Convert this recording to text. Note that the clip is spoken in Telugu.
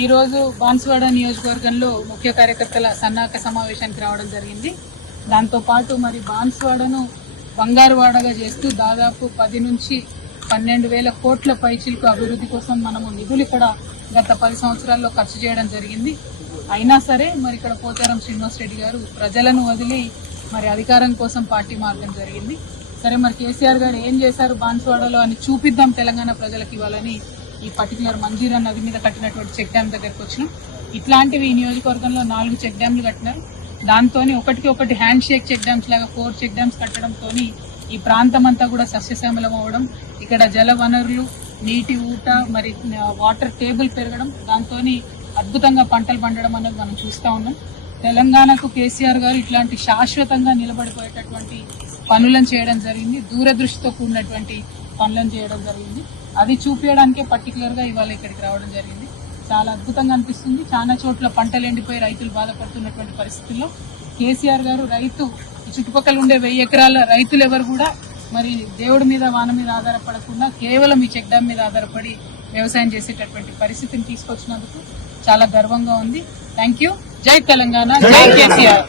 ఈ రోజు బాన్సువాడ నియోజకవర్గంలో ముఖ్య కార్యకర్తల సన్నాహక సమావేశానికి రావడం జరిగింది. దాంతో పాటు మరి బాన్సువాడను బంగారువాడగా చేస్తూ దాదాపు 10 నుంచి 12,000 కోట్ల పైచిలకు అభివృద్ధి కోసం మనము నిధులు ఇక్కడ గత 10 సంవత్సరాల్లో ఖర్చు చేయడం జరిగింది. అయినా సరే మరి ఇక్కడ పోచారం శ్రీనివాస్ రెడ్డి గారు ప్రజలను వదిలి మరి అధికారం కోసం పార్టీ మారడం జరిగింది. సరే మరి కేసీఆర్ గారు ఏం చేశారు బాన్సువాడలో అని చూపిద్దాం తెలంగాణ ప్రజలకు ఇవ్వాలని ఈ పర్టికులర్ మంజీరా నది మీద కట్టినటువంటి చెక్ డ్యామ్ దగ్గరకు వచ్చినాం. ఇట్లాంటివి ఈ నియోజకవర్గంలో 4 చెక్ డ్యామ్లు కట్టినారు. దాంతో ఒకటి హ్యాండ్ షేక్ చెక్ డ్యామ్స్ లాగా 4 చెక్ డ్యామ్స్ కట్టడంతో ఈ ప్రాంతం అంతా కూడా సస్యశ్యామలం అవ్వడం, ఇక్కడ జల వనరులు, నీటి ఊట, మరి వాటర్ టేబుల్ పెరగడం, దాంతో అద్భుతంగా పంటలు పండడం అనేది మనం చూస్తా ఉన్నాం. తెలంగాణకు కేసీఆర్ గారు ఇట్లాంటి శాశ్వతంగా నిలబడిపోయేటటువంటి పనులను చేయడం జరిగింది. దూరదృష్టితో కూడినటువంటి పనులను చేయడం జరిగింది. అది చూపించడానికే పర్టికులర్ గా ఇవాళ ఇక్కడికి రావడం జరిగింది. చాలా అద్భుతంగా అనిపిస్తుంది. చాలా చోట్ల పంటలు ఎండిపోయి రైతులు బాధపడుతున్నటువంటి పరిస్థితుల్లో కేసీఆర్ గారు ఈ చుట్టుపక్కల ఉండే 1000 ఎకరాల రైతులు ఎవరు కూడా మరి దేవుడి మీద వాన మీద ఆధారపడకుండా కేవలం ఈ చెక్ డ్యామ్ మీద ఆధారపడి వ్యవసాయం చేసేటటువంటి పరిస్థితిని తీసుకొచ్చినందుకు చాలా గర్వంగా ఉంది. Thank you. జై తెలంగాణ, జై కేసీఆర్.